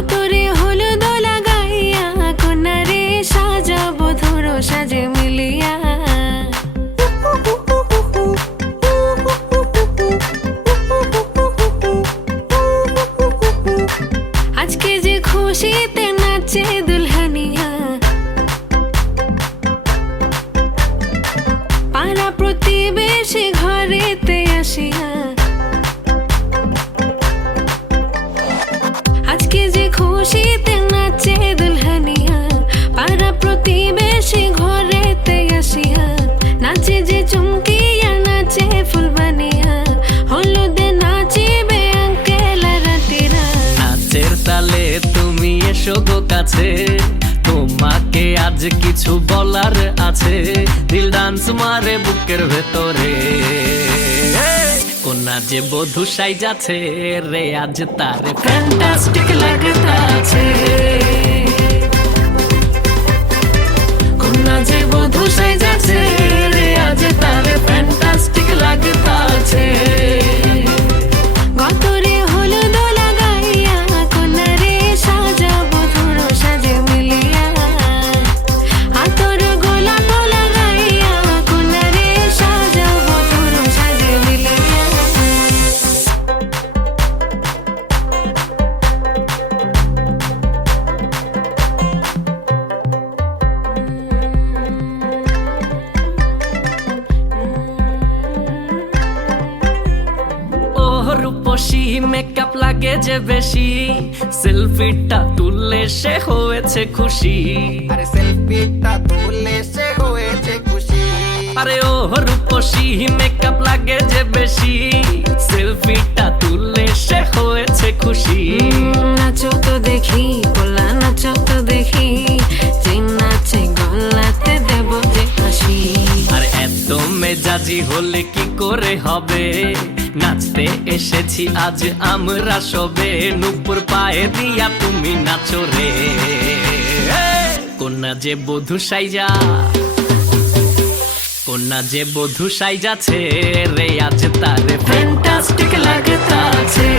গতরে হলুদ লাগাইয়া কন্যারে সাজাবো ধরো সাজে মিলিয়া। আজকে যে খুশিতে নাচে দুলহানিয়া, পাড়া প্রতিবেশী ঘরেতে আসিয়া। আজকে যে খুশিতে নাচে দুলহানিয়া, পাড়া প্রতিবেশী ঘরেতে আসিয়া। নাচে যে চুমকিয়া নাচে ফুলবানিয়া, হলুদে নাচিবে আঙ্কেল রাতিরা। নাচের তালে তুমি এসো গো কাছে, তোমাকে আজ কিছু বলার আছে। দিল ডান্স মারে বুকের ভেতরে, কোনা যে বধূ সাইজাছে রে আজ তারে ফ্যান্টাস্টিক লাগতাছে। কোনা যে বধূ সাইজাছে রে আজ তারে ফ্যান্টাস্টিক লাগতাছে। গতরে হলুদ লাগাইয়া কন্যারে সাজাবো ধরো সাজে মিলিয়া। আতর গোলাপ লাগাইয়া কন্যারে সাজাবো ধরো সাজে মিলিয়া। রূপসী মেকআপ লাগে যে বেশি, সেলফিটা তুললে সে হয়েছে খুশি। আরে সেলফিটা তুললে সে হয়েছে খুশি। আরে ও রূপসী মেকআপ লাগে যে বেশি, সেলফিটা তুললে সে হয়েছে খুশি। নাচো তো দেখি গোলা, নাচো তো দেখি, যে নাচে গলাতে দেব যে হাসি। আর এত মেজাজি হলে কি করে হবে, নাচতে এসেছি আজ আমরা সবে। নুপুর পায়ে দিয়া তুমি নাচো রে, কোনা যে বধূ সাইজা, কোনা যে বধূ সাইজাছে রে আজ তারে ফ্যান্টাস্টিক লাগতাছে।